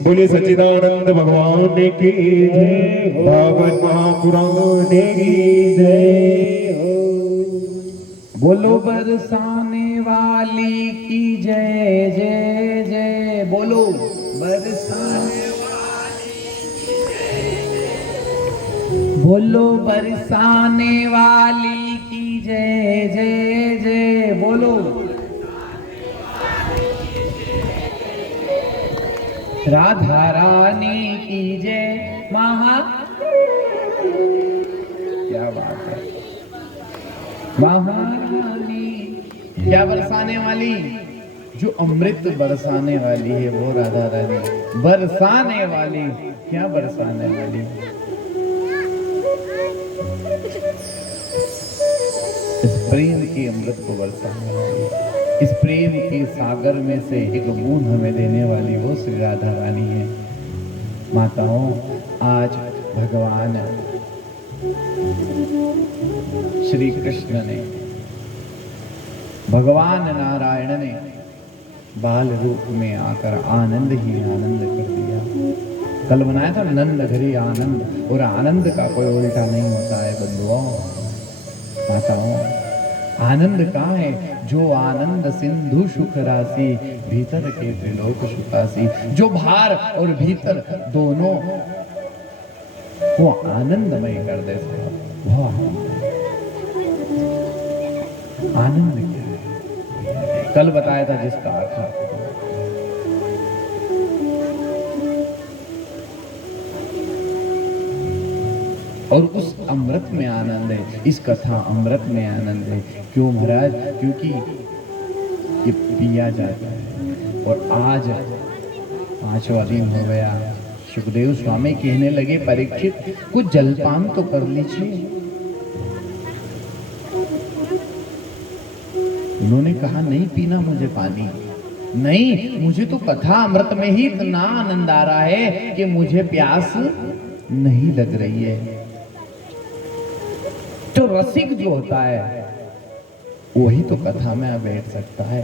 बोले सच्चिदानंद भगवान की जय, भागवत महापुराण की जय हो। बोलो बरसाने वाली की जय जय जय। बोलो बरसाने वाली की जय। बोलो बरसाने वाली की जय जय जय। बोलो राधा रानी की जय। क्या बात है, महारानी। क्या बरसाने वाली? जो अमृत बरसाने वाली है वो राधा रानी। बरसाने वाली, क्या बरसाने वाली? इस प्रेम के अमृत को बरसाने वाली, इस प्रेम के सागर में से एक बूंद हमें देने वाली वो श्री राधा रानी है। माताओं, आज भगवान श्री कृष्ण ने, भगवान नारायण ने बाल रूप में आकर आनंद ही आनंद कर दिया। कल बनाया था नंद घरी आनंद, और आनंद का कोई उल्टा नहीं होता है बंधुओं। माताओं, आनंद कहाँ है? जो आनंद सिंधु सुख राशि, भीतर के त्रिलोक सुखासी। जो बाहर और भीतर दोनों वो आनंदमय कर दे, वो आनंद क्या है? कल बताया था जिसका अर्थ। और उस अमृत में आनंद है, इस कथा अमृत में आनंद है। क्यों महाराज? क्योंकि ये पिया जाता है। और आज 5वां दिन हो गया। सुखदेव स्वामी कहने लगे, परीक्षित कुछ जलपान तो कर लीजिए। उन्होंने कहा, नहीं पीना मुझे पानी, नहीं, मुझे तो कथा अमृत में ही इतना आनंद आ रहा है कि मुझे प्यास नहीं लग रही है। तो रसिक जो होता है वही तो कथा में बैठ सकता है,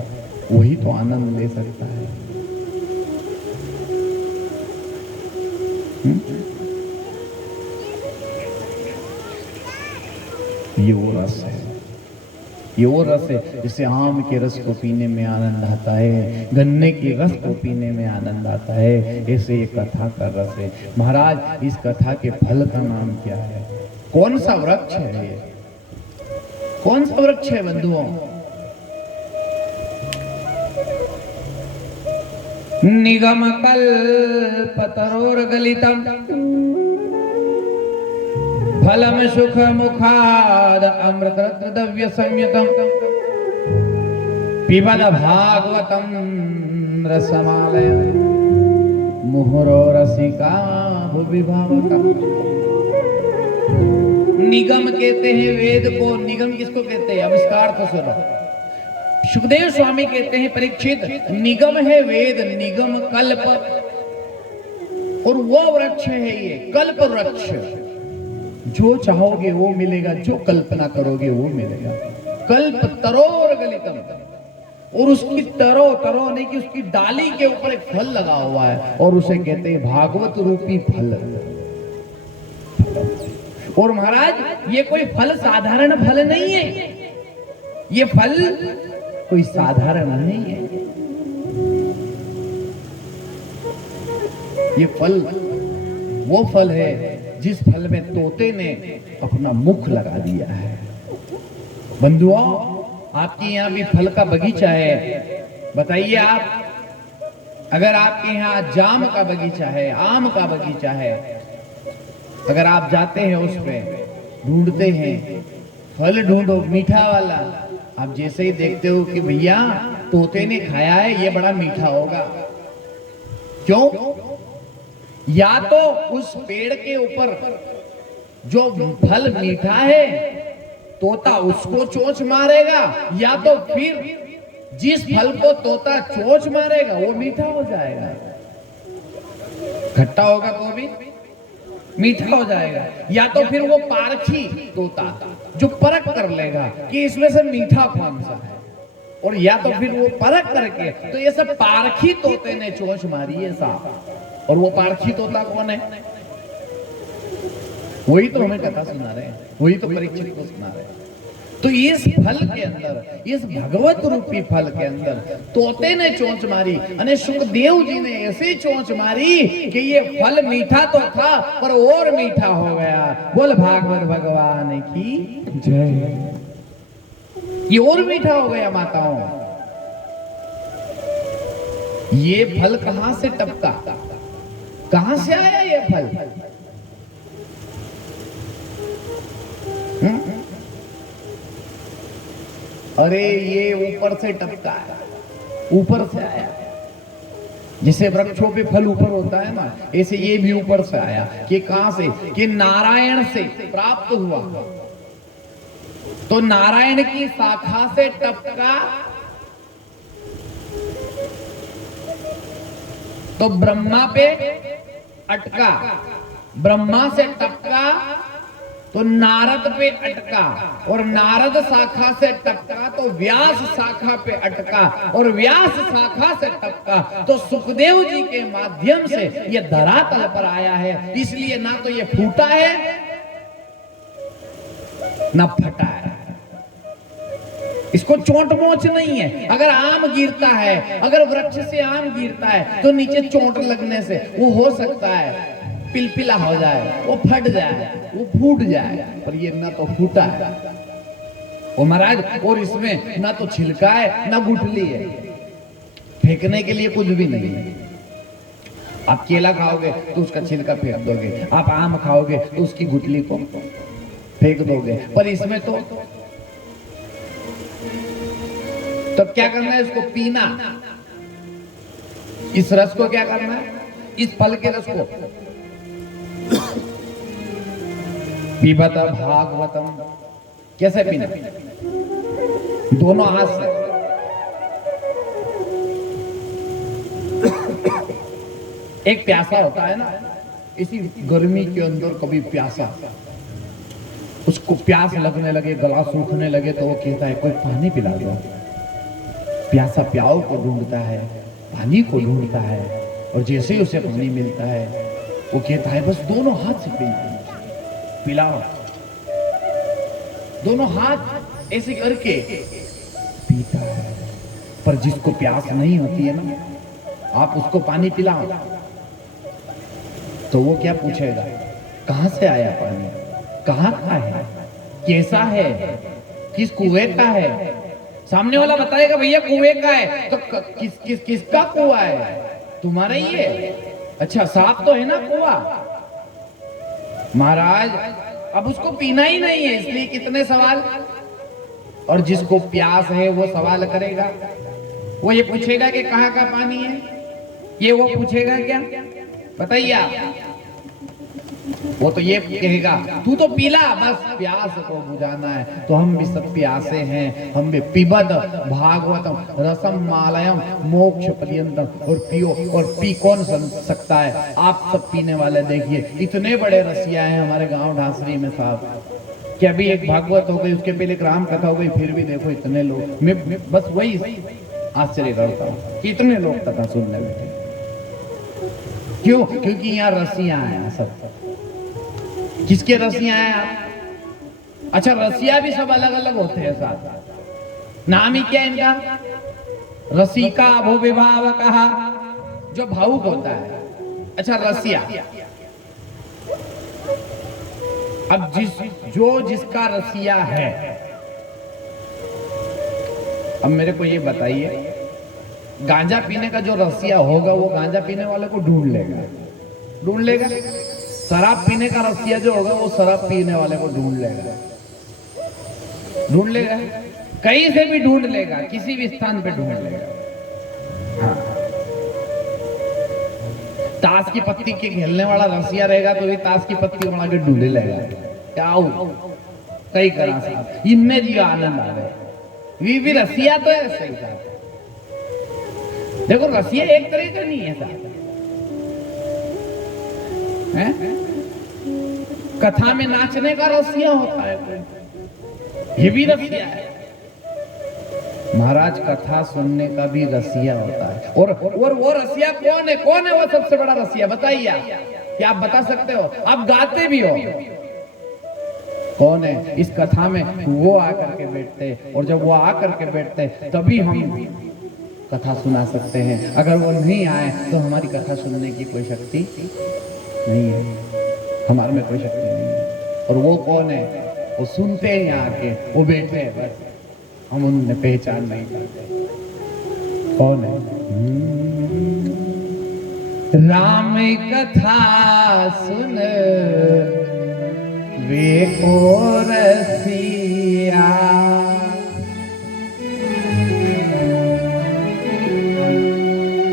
वही तो आनंद ले सकता है। ये वो रस है, ये वो रस है जिससे आम के रस को पीने में आनंद आता है, गन्ने के रस को पीने में आनंद आता है। ऐसे ये कथा का रस है। महाराज, इस कथा के फल का नाम क्या है? कौन सा वृक्ष है ये? कौन सा वृक्ष है बंधुओं? निगम कल्पतरोर्गलितम फलम सुख मुखाद अमृत रत्न द्रव्य संयुतम पिबद भागवतम रसमालयम मुहुरो रसिका भुवि भावका। निगम कहते हैं वेद को। निगम किसको कहते हैं? आविष्कार तो सुनो। सुखदेव स्वामी कहते हैं परीक्षित, निगम है वेद, निगम कल्प, और वो वृक्ष है ये कल्प वृक्ष। जो चाहोगे वो मिलेगा, जो कल्पना करोगे वो मिलेगा। कल्प तरोर गलितम, और उसकी तरो नहीं कि उसकी डाली के ऊपर एक फल लगा हुआ है और उसे कहते हैं भागवत रूपी फल। और महाराज ये कोई फल साधारण फल नहीं है, ये फल कोई साधारण नहीं है। ये फल वो फल है जिस फल में तोते ने अपना मुख लगा दिया है। बंधुओं, आपके यहाँ भी फल का बगीचा है, बताइए आप। अगर आपके यहाँ जाम का बगीचा है, आम का बगीचा है, अगर आप जाते हैं उस पे ढूंढते हैं, फल ढूंढो मीठा वाला, आप जैसे ही देखते हो कि भैया तोते ने खाया है, ये बड़ा मीठा होगा। क्यों? या तो उस पेड़ के ऊपर जो फल मीठा है तोता उसको चोंच मारेगा, या तो फिर जिस फल को तोता चोंच मारेगा वो मीठा हो जाएगा। खट्टा होगा तो भी मीठा हो जाएगा। या तो फिर वो पारखी तोता जो परख कर लेगा कि इसमें से मीठा कौन सा है, और या तो फिर वो परख करके, तो ये सब पारखी तोते ने चोंच मारी है साहब। और वो पारखी तोता कौन है? वही तो हमें कथा सुना रहे हैं, वही तो परीक्षित को सुना रहे हैं। तो इस फल के अंदर, इस भगवत रूपी फल के अंदर तोते ने चोंच मारी, अने सुखदेव जी ने ऐसे चोंच मारी कि ये फल मीठा तो था पर और मीठा हो गया। बोल भागवत भगवान की जय। ये और मीठा हो गया माताओं। ये फल कहां से टपका, कहां से आया ये फल? अरे ये ऊपर से टपका है, ऊपर से आया। जैसे वृक्षों पे फल ऊपर होता है ना, ऐसे ये भी ऊपर से आया। कि कहां से? कि नारायण से प्राप्त हुआ। तो नारायण की शाखा से टपका तो ब्रह्मा पे अटका, ब्रह्मा से टपका तो नारद पे अटका, और नारद शाखा से टपका तो व्यास शाखा पे अटका, और व्यास शाखा से टपका तो सुखदेव जी के माध्यम से ये धरातल पर आया है। इसलिए ना तो ये फूटा है ना फटा है, इसको चोट मोच नहीं है। अगर आम गिरता है, अगर वृक्ष से आम गिरता है तो नीचे चोट लगने से वो हो सकता है पिलपिला हो जाए, वो फट जाए, वो फूट जाए, पर ये ना तो फूटा है वो महाराज, और इसमें ना तो छिलका है ना गुठली है, फेंकने के लिए कुछ भी नहीं है। आप केला खाओगे तो उसका छिलका फेंक दोगे, आप आम खाओगे तो उसकी गुठली को फेंक दोगे, पर इसमें तो तब क्या करना है? इसको पीना। इस रस को क्या करना है? इस फल के रस को पीबत भागवतम। कैसे पीना? दोनों हाथ से। एक प्यासा होता है ना, इसी गर्मी के अंदर कभी प्यासा, उसको प्यास लगने लगे, गला सूखने लगे तो वो कहता है कोई पानी पिला दो। प्यासा प्याओ को ढूंढता है, पानी को ढूंढता है, और जैसे ही उसे पानी मिलता है वो कहता है बस दोनों हाथ से पिलाओ। दोनों हाथ ऐसे करके पीता है। पर जिसको प्यास नहीं होती है ना, आप उसको पानी पिलाओ तो वो क्या पूछेगा? कहां से आया पानी, कहां का है, कैसा है, किस कुएं का है? सामने वाला बताएगा भैया कुएं का है, तो किसका कुआं है? तुम्हारा ही है। अच्छा साफ तो है ना कुआं? महाराज अब उसको पीना ही नहीं है, इसलिए कितने सवाल। और जिसको प्यास है वो सवाल करेगा, वो ये पूछेगा कि कहाँ का पानी है, ये वो पूछेगा क्या, बताइए आप। वो तो ये कहेगा तू तो पीला, बस प्यास को बुझाना है। तो हम भी सब प्यासे हैं, हम भी पिबद भागवतम रसम मालयम मोक्ष पर्यंतम, और पियो, और पी कौन सकता है, आप सब पीने वाले देखिए। इतने बड़े रसिया हैं हमारे गांव ढासरी में साहब, कि अभी एक भागवत हो गई, उसके पहले एक राम कथा हो गई, फिर भी देखो इतने लोग। मैं बस वही आश्चर्य करता हूँ कि इतने लोग कथा सुनने बैठे। क्यों? क्योंकि यहाँ रसिया हैं सब। किसके रसिया हैं आप? अच्छा, रसिया भी सब अलग अलग होते हैं साथ। नाम ही क्या है इनका? रसिका भो विभाव कहा, जो भावुक होता है। अच्छा, रसिया। अब जिसका रसिया है, अब मेरे को ये बताइए, गांजा पीने का जो रसिया होगा वो गांजा पीने वाले को ढूंढ लेगा। शराब पीने का रसिया जो होगा वो शराब पीने वाले को ढूंढ लेगा। कहीं से भी ढूंढ लेगा, किसी भी स्थान पे ढूंढ लेगा। हाँ। ताश की पत्ती के खेलने वाला रसिया रहेगा तो भी ताश की पत्ती उड़ा के ढूंढे लेगा। क्या कई करा साहब, इनमें जी आनंद आ रहे। भी रसिया तो है सही साहब। देखो, रसिया एक तरह का नहीं है साहब, कथा में नाचने का रसिया होता है, ये भी रसिया है। महाराज, कथा सुनने का भी रसिया होता है। और वो रसिया कौन है वो सबसे बड़ा रसिया? बताइए आप, क्या आप बता सकते हो? आप गाते भी हो। कौन है इस कथा में? वो आकर के बैठते, और जब वो आकर के बैठते तभी हम कथा सुना सकते हैं। अगर वो नहीं आए तो हमारी कथा सुनने की कोई शक्ति नहीं है, हमारे में कोई शक्ति नहीं है। और वो कौन है? वो सुनते हैं यहाँ के, वो बैठे हैं, बस हम उन्हें पहचान नहीं पाते। कौन है? राम कथा सुन वे को रसिया,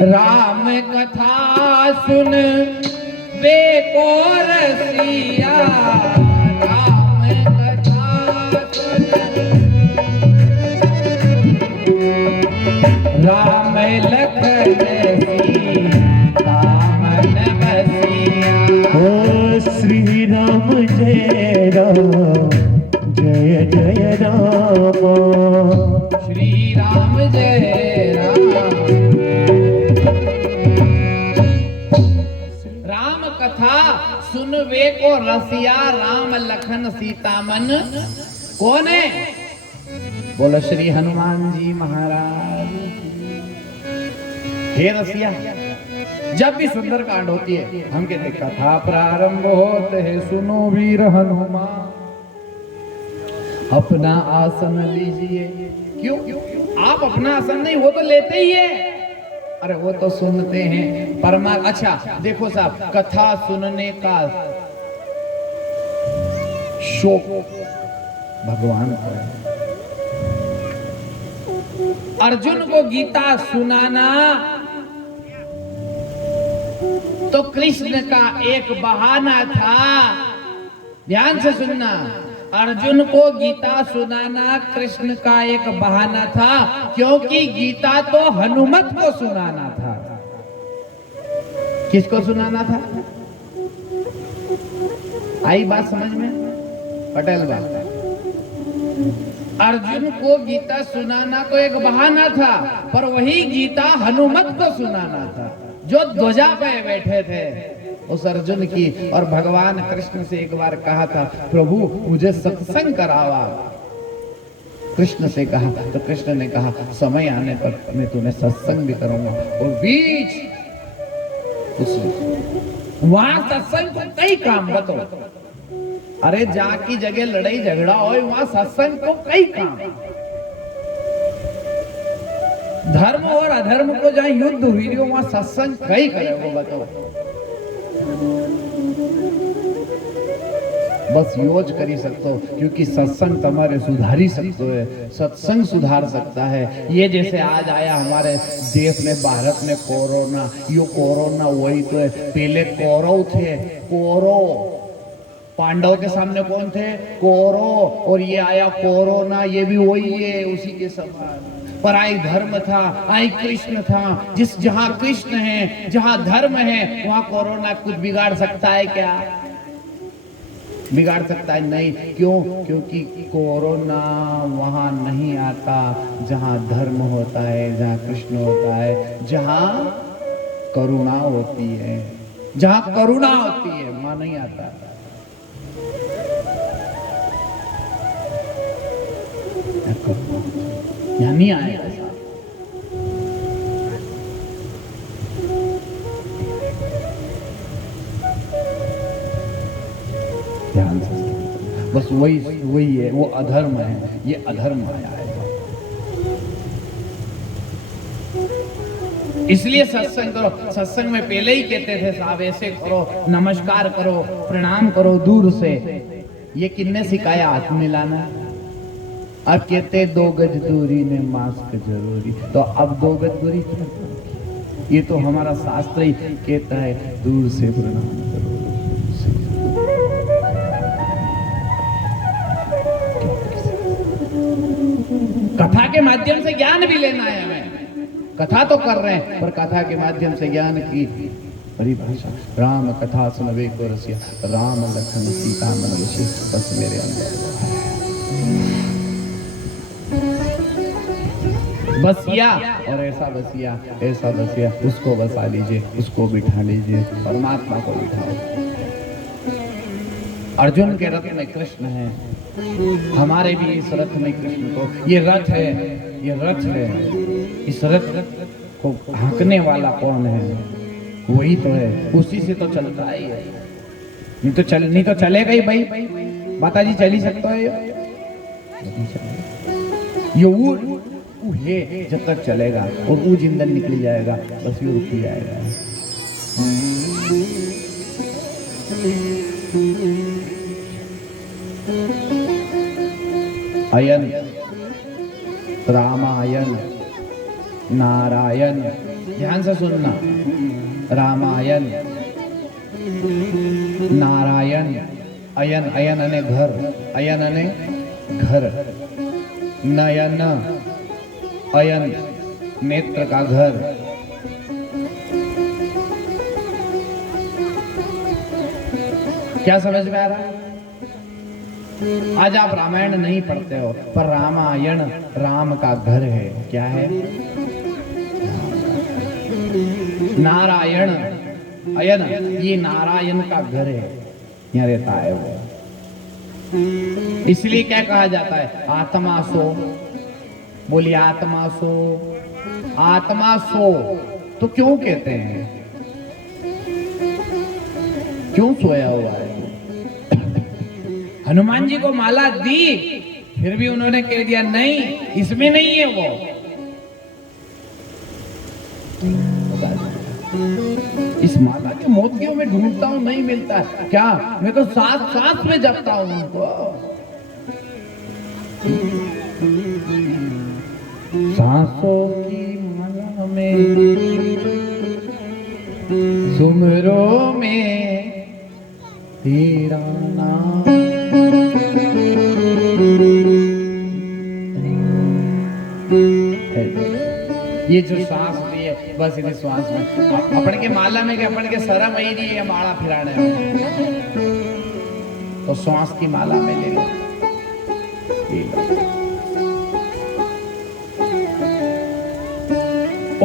राम कथा सुन वे को रसिया, राम कथा सुन राम लखन सीता मन बसिया। ओ श्री राम जय राम, जय जय राम। श्री राम जय राम। राम कथा सुन वे को रसिया, राम लखन सीता मन। कौन है? बोलो श्री हनुमान जी महाराज। हे रसिया, जब भी सुंदर कांड होती है हम कहते कथा प्रारंभ होते है, सुनो वीर हनुमान अपना आसन लीजिए। क्यों? आप अपना आसन नहीं, वो तो लेते ही है। अरे वो तो सुनते हैं अच्छा देखो साहब, कथा सुनने का शौक भगवान को है। अर्जुन को गीता सुनाना तो कृष्ण का एक बहाना था। ध्यान से सुनना, अर्जुन को गीता सुनाना कृष्ण का एक बहाना था, क्योंकि गीता तो हनुमत को सुनाना था। किसको सुनाना था? आई बात समझ में? पटेल बात। अर्जुन को गीता सुनाना तो एक बहाना था, पर वही गीता हनुमत को सुनाना था, जो ध्वजा पे बैठे थे उस अर्जुन की। और भगवान कृष्ण से एक बार कहा था, प्रभु मुझे सत्संग करावा। कृष्ण से कहा तो कृष्ण ने कहा, समय आने पर मैं तुम्हें सत्संग भी करूंगा। और बीच वहां सत्संग को कई काम बताओ। अरे जाकी जगह लड़ाई झगड़ा हो, वहां सत्संग को कई काम। धर्म और अधर्म को जहां युद्ध हुई हो वहां सत्संग कई करे, वो बताओ। बस योज करी सकते, क्योंकि सत्संग तुम्हारे सुधारी सकते है, सत्संग सुधार सकता है। ये जैसे आज आया हमारे देश में, भारत में कोरोना, यो कोरोना वही तो है। पहले कौरव थे, कौरव, पांडव के सामने कौन थे? कौरव, और ये आया कोरोना, ये भी वही है, उसी के समान। पर आई धर्म था, आई कृष्ण था। जिस जहां कृष्ण है, जहां धर्म है, वहां कोरोना कुछ बिगाड़ सकता है क्या? बिगाड़ सकता है? नहीं। क्यों? क्योंकि कोरोना वहां नहीं आता जहां धर्म होता है, जहां कृष्ण होता है, जहां करुणा होती है। जहां करुणा होती है वहां नहीं आता। यहां नहीं आएगा। ध्यान से, बस वही है, वो अधर्म है, ये अधर्म आया है। इसलिए सत्संग करो। सत्संग में पहले ही कहते थे साहब ऐसे करो, नमस्कार करो, प्रणाम करो दूर से। ये किन्ने सिखाया हाथ मिलाना? अब कहते 2 गज दूरी में मास्क जरूरी, तो अब 2 गज दूरी क्या? ये तो हमारा शास्त्र ही कहता है दूर से प्रणाम करो। कथा के माध्यम से ज्ञान भी लेना है हमें। कथा तो कर रहे हैं, पर कथा के माध्यम से ज्ञान की परिभाषा। राम कथा सुनवे को रसिया, राम लखन सीता मन वशिष्ठ बस मेरे अंदर। बसिया और ऐसा बसिया, ऐसा बसिया, उसको बसा लीजिए, उसको बिठा लीजिए, परमात्मा को बिठाओ। अर्जुन के रथ में कृष्ण है, हमारे भी इस रथ में कृष्ण को। ये रथ है, ये रथ है। इस रथ को हाँकने वाला कौन है? वही तो है, उसी से तो चलता है। नहीं तो चलेगा ही भाई। माता जी चल ही सकता है ये वो है, जब तक चलेगा और वो जिंदन निकली जाएगा, बस ये रुक ही जाएगा। अयन रामायण नारायण, ध्यान से सुनना। रामायण नारायण, अयन, अयन अने घर, अयन अने घर, नयन, अयन नेत्र का घर। क्या समझ में आ रहा है? आज आप रामायण नहीं पढ़ते हो, पर रामायण राम का घर है। क्या है? नारायण, अयन, ये नारायण का घर है, यहाँ रहता है वो। इसलिए क्या कहा जाता है? आत्मा सो। बोलिए आत्मा सो, आत्मा सो। तो क्यों कहते हैं? क्यों सोया हुआ है? हनुमान जी को माला दी, फिर भी उन्होंने कह दिया नहीं, इसमें नहीं है वो। इस माला के मोतियों में ढूंढता हूं, नहीं मिलता। क्या? मैं तो सांस सांस में जपता हूं उनको। सांसों की माला में, सुमरो में तेरा नाम। ये जो सांस ली है, बस इसी श्वास में अपन के माला में, अपन के शर्म ही नहीं है माला फिराने में, तो श्वास की माला में ले लो, ले लो।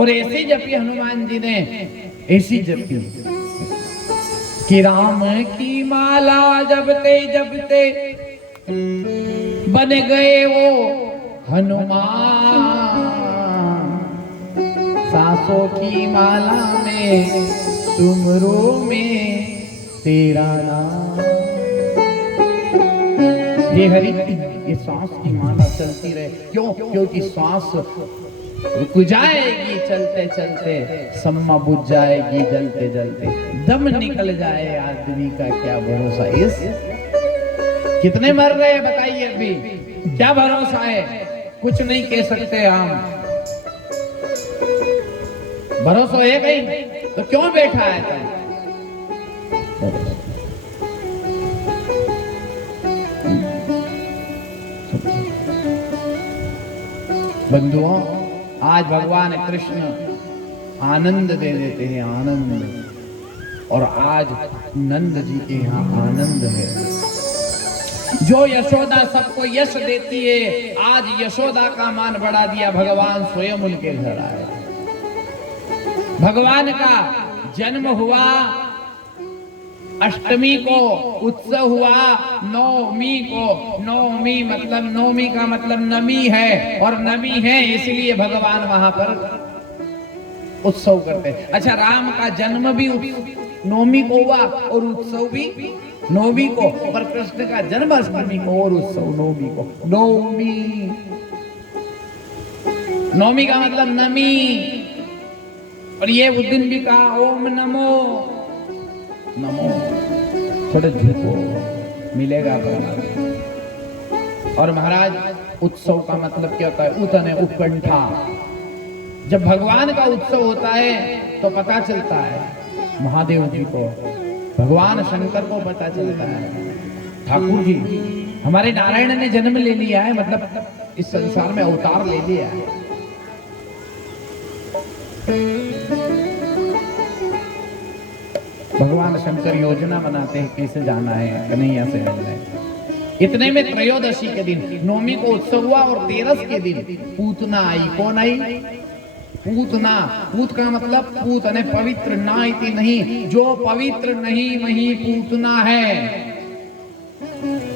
और ऐसे जपी हनुमान जी ने, ऐसी जपी कि राम की माला जपते जपते बन गए वो हनुमान। सांसों की माला में, सुमरो में तेरा नाम। ये हरि, ये सांस की माला चलती रहे। क्यों? क्योंकि सांस रुक जाएगी चलते चलते, सम्मा बुझ जाएगी जलते जलते, दम निकल जाए आदमी का क्या भरोसा। इस कितने मर रहे हैं बताइए अभी, क्या भरोसा है, कुछ नहीं कह सकते हम। भरोसा है कहीं तो क्यों बैठा है तब? बंधुओं, आज भगवान कृष्ण आनंद दे देते हैं, आनंद। और आज नंद जी के यहाँ आनंद है। जो यशोदा सबको यश देती है, आज यशोदा का मान बढ़ा दिया, भगवान स्वयं उनके घर आए। भगवान का जन्म हुआ अष्टमी को, उत्सव हुआ नवमी को। नवमी मतलब, नवमी का मतलब नमी है, और नमी है इसलिए भगवान वहां पर उत्सव करते हैं। अच्छा, राम का जन्म भी नवमी को हुआ और उत्सव भी नवमी को, पर कृष्ण का जन्म अष्टमी को और उत्सव नवमी को। नवमी, नवमी का मतलब नमी। और ये उस दिन भी कहा ओम नमो नमो, थोड़े झुको मिलेगा प्रणाम। और महाराज, उत्सव का मतलब क्या होता है? उतने उत्कंठा। जब भगवान का उत्सव होता है तो पता चलता है महादेव जी को, भगवान शंकर को पता चलता है ठाकुर जी हमारे नारायण ने जन्म ले लिया है, मतलब इस संसार में अवतार ले लिया है। भगवान शंकर योजना बनाते हैं कैसे जाना है, कन्हैया से मिलना है। इतने में त्रयोदशी के दिन, नवमी को उत्सव हुआ और 13 के दिन पूतना आई। कौन आई? पूतना। पूत का मतलब पूत ने पवित्र, ना इति नहीं, जो पवित्र नहीं वही पूतना है।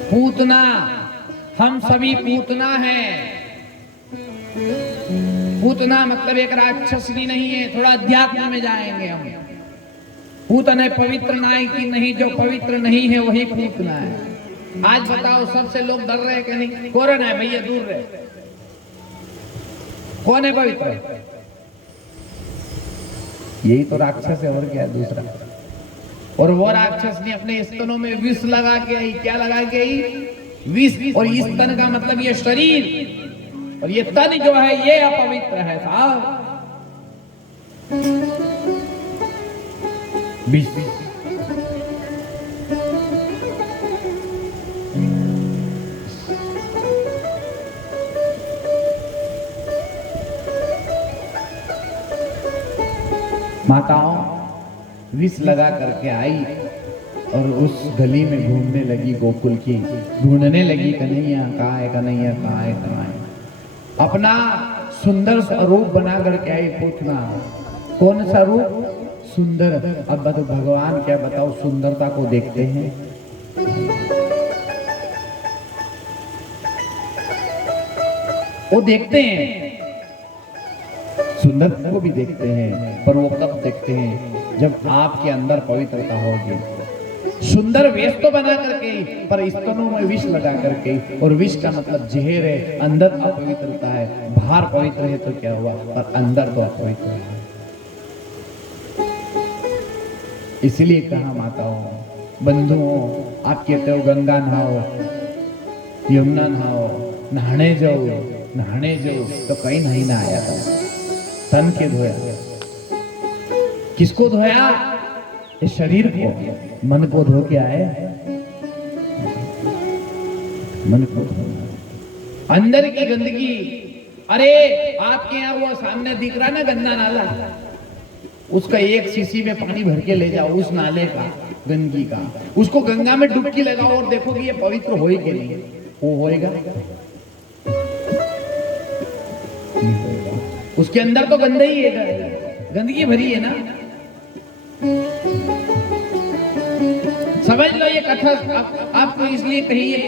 पूतना, हम सभी पूतना है। पूतना मतलब एक राक्षसनी नहीं है, थोड़ा अध्यात्म में जाएंगे हम। पूतना पवित्र ना इति नहीं, जो पवित्र नहीं है वही पूतना है। आज बताओ, सबसे लोग डर रहे हैं कि नहीं? कौन है भैया, दूर रहे, कौन है पवित्र? यही तो राक्षस है, और क्या है दूसरा? और वो राक्षस ने अपने स्तनों में विष लगा के आई। क्या लगा के आई? विष। और इस तन का मतलब ये शरीर, और ये तन जो है ये अपवित्र है साहब। विष। माताओं विष लगा करके आई और उस गली में घूमने लगी, गोकुल की ढूंढने लगी, कन्हैया कहाँ है, कन्हैया कहाँ है, कहाँ है। अपना सुंदर स्वरूप बना करके आई पूतना। कौन सा रूप? सुंदर। अब बताओ भगवान क्या बताओ सुंदरता को देखते हैं। वो देखते हैं, सुंदरता को भी देखते हैं, पर वो कब देखते हैं? जब आपके अंदर पवित्रता होगी। सुंदर वेश तो बना करके, पर स्तनों में विष लगा करके, और विष का मतलब जहर है, अंदर अपवित्रता है। बाहर पवित्र है तो क्या हुआ, पर अंदर तो अपवित्र है। इसलिए कहा माताओं, बंधुओं, आप कहते हो गंगा नहाओ, यमुना नहाओ, नहाने जाओ, नहाने जाओ, तो कहीं नहीं नहाया था। तन के धोया, किसको धोया? इस शरीर को। मन को धो के आए, मन को धोना। अंदर की गंदगी, अरे आपके यहाँ वो सामने दिख रहा ना गंदा नाला, उसका एक सीसी में पानी भर के ले जाओ, उस नाले का गंदगी का, उसको गंगा में डुबकी लगाओ और देखो कि ये पवित्र होए कि नहीं। वो होएगा? उसके अंदर तो गंदा ही है, गंदगी भरी है ना। समझ लो ये कथा आपको इसलिए कही है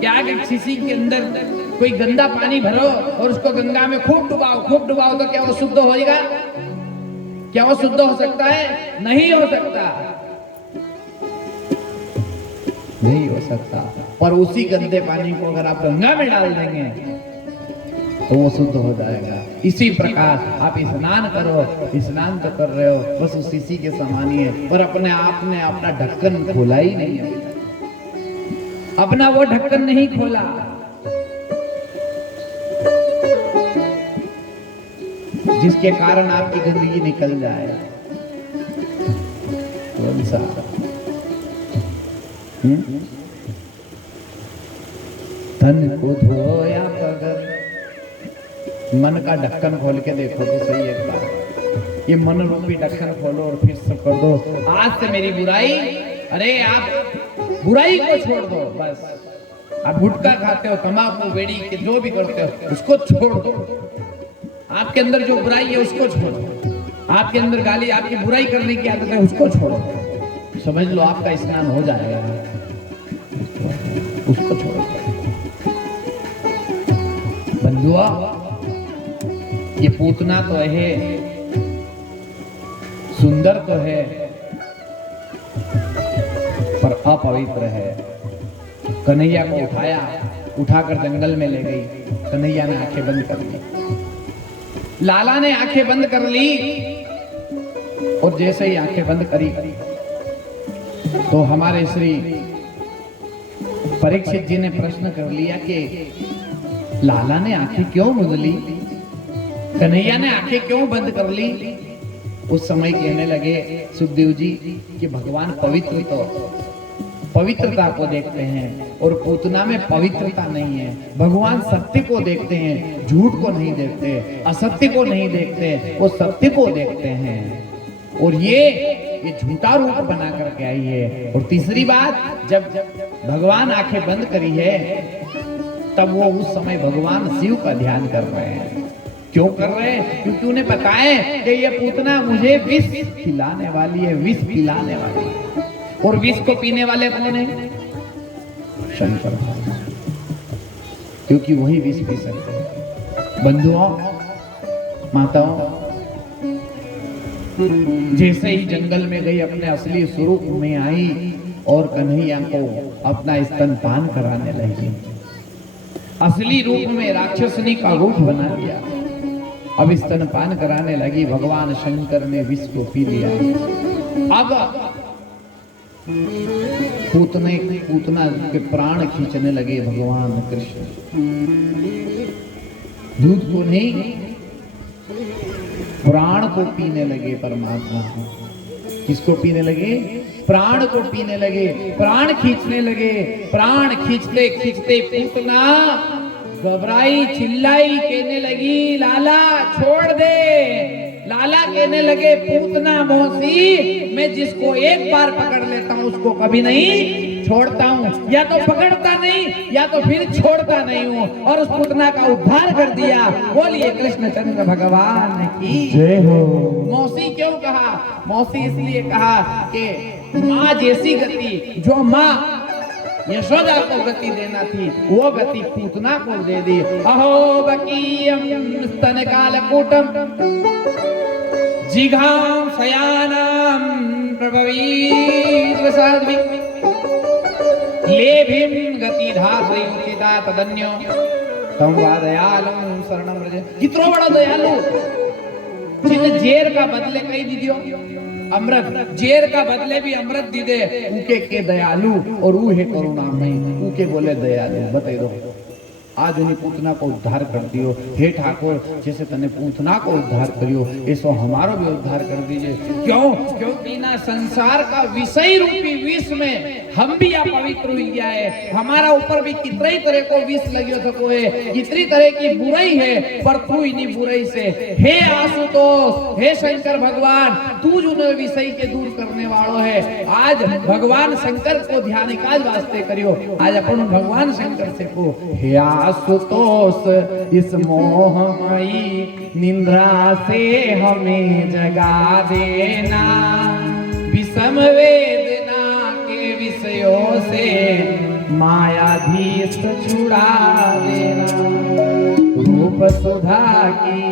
कि आगे किसी के अंदर कोई गंदा पानी भरो और उसको गंगा में खूब डुबाओ तो क्या वो शुद्ध होएगा? क्या वो शुद्ध हो सकता है? नहीं हो सकता, नहीं हो सकता। पर उसी गंदे पानी को अगर आप गंगा में डाल देंगे तो वो शुद्ध हो जाएगा। इसी प्रकार आप स्नान करो, स्नान तो कर रहे हो बस उस सीसी के समान ही है, पर अपने आप ने अपना ढक्कन खोला ही नहीं है। अपना वो ढक्कन नहीं खोला। जिसके कारण आपकी गंदगी निकल जाए। कौन सा? तन को धोया पगर, मन का ढक्कन खोल के देखो तो सही एक बार। ये मन रूपी ढक्कन खोलो और फिर सब कर दो। आज से मेरी बुराई, अरे आप बुराई को छोड़ दो बस। आप गुटखा खाते हो, तंबाकू, बेड़ी के जो भी करते हो उसको छोड़ दो। आपके अंदर जो बुराई है उसको छोड़ो। आपके अंदर गाली, आपकी बुराई करने की आदत है उसको छोड़ो। समझ लो आपका स्नान हो जाएगा। उसको छोड़ो। बंधुआ, ये पूतना तो है, सुंदर तो है, पर अपवित्र है। कन्हैया को उठाया, उठाकर जंगल में ले गई। कन्हैया ने आंखें बंद कर ली, लाला ने आंखें बंद कर ली। और जैसे ही आंखें बंद करी तो हमारे श्री परीक्षित जी ने प्रश्न कर लिया कि लाला ने आंखें क्यों मूंद ली, कन्हैया ने आंखें क्यों बंद कर ली। उस समय कहने लगे सुखदेव जी कि भगवान पवित्रता को देखते हैं और पूतना में पवित्रता नहीं है। भगवान सत्य को देखते हैं, झूठ को नहीं देखते, असत्य को नहीं देखते, वो सत्य को देखते हैं। और ये झूठा रूप बना करके आई है। और तीसरी बात, जब भगवान आंखें बंद करी है तब वो उस समय भगवान शिव का ध्यान कर रहे हैं। क्यों कर रहे हैं? क्योंकि उन्हें पता है कि ये पूतना मुझे विष खिलाने वाली है, विष पिलाने वाली है। और विष को पीने वाले कौन है? शंकर, क्योंकि वही विष पी सकते हैं। बंधुओं, माताओं, जैसे ही जंगल में गई अपने असली स्वरूप में आई और कन्हैया को अपना स्तनपान कराने लगी। असली रूप में राक्षसनी का रूप बना लिया। अब स्तनपान कराने लगी। भगवान शंकर ने विष को पी लिया। अब पूतना के प्राण खींचने लगे भगवान कृष्ण। दूध को नहीं, प्राण को पीने लगे परमात्मा। किसको पीने लगे? प्राण को पीने लगे, प्राण खींचने लगे। प्राण खींचते खींचते पूतना घबराई, चिल्लाई, कहने लगी लाला छोड़ दे। लाला कहने लगे पूतना मौसी, मैं जिसको एक बार पकड़ लेता हूँ उसको कभी नहीं छोड़ता हूँ। या तो पकड़ता नहीं या तो फिर छोड़ता नहीं हूँ। और उस पूतना का उद्धार कर दिया। बोलिए कृष्णचंद्र भगवान की जय हो। मौसी क्यों कहा? मौसी इसलिए कहा कि माँ जैसी गति जो माँ यशोदा को गति देना थी वो गति पूतना को दे दी। अहो बकीयम स्तन कालकूटम जिघाम शयानाम प्रभवीर साध्वी लेभिम गति धात्री उचिता तदन्यो तम वा दयालु शरणम व्रज। कितनो बड़ा दयालु, जिन जेर का बदले कई दीदियो अमृत, जेर का बदले भी अमृत दी दे, उके के दयालु और ऊहे करुणामयी, उके बोले दयालु। बता दो आज उन्हें पूतना को उद्धार कर दियो। हे ठाकुर, जैसे तने पूतना को उद्धार करियो ऐसो हमारो भी उद्धार कर दीजिए। क्यों? क्योंकि ना संसार का विषय रूपी विष में हम भी अपवित्र हुई गया है। हमारा ऊपर भी कितने तरह को विष लगियो सको है, कितनी तरह की बुराई है, पर तू इन्हीं बुराई से हे आशुतोष, हे शंकर भगवान, तू जो विषय के दूर करने वालों है। आज भगवान शंकर को ध्यान काज वास्ते करियो। आज अपन भगवान शंकर से को हे आशुतोष, इस मोहमयी निंद्रा से हमें जगा देना, विषम वेदना के विषयों से मायाधीश छुड़ा देना, रूप सुधा की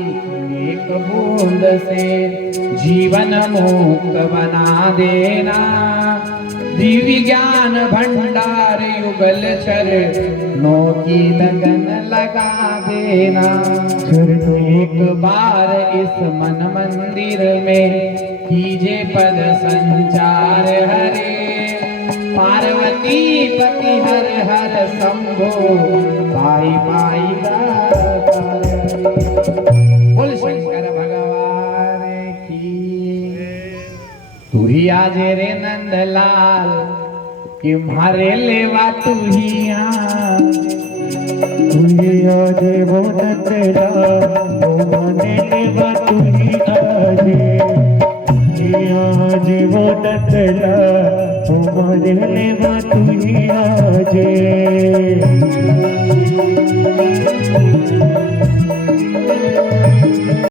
एक बूंद से जीवन मुक्त बना देना, दिव्य ज्ञान भंडार युगल चरणों की लगन लगा देना। एक बार इस मन मंदिर में कीजे पद संचार हरे, पार्वती पति हर हर शंभो पाई पाई बोल शंकर भगवान की। तू ही आज रे नंदलाल कि मारे लेवा तू ही आज। तुझे आज वो नंदला वो माने लेवा तुझी आजे। आज वो नंदला वो माने लेवा तुझी आजे।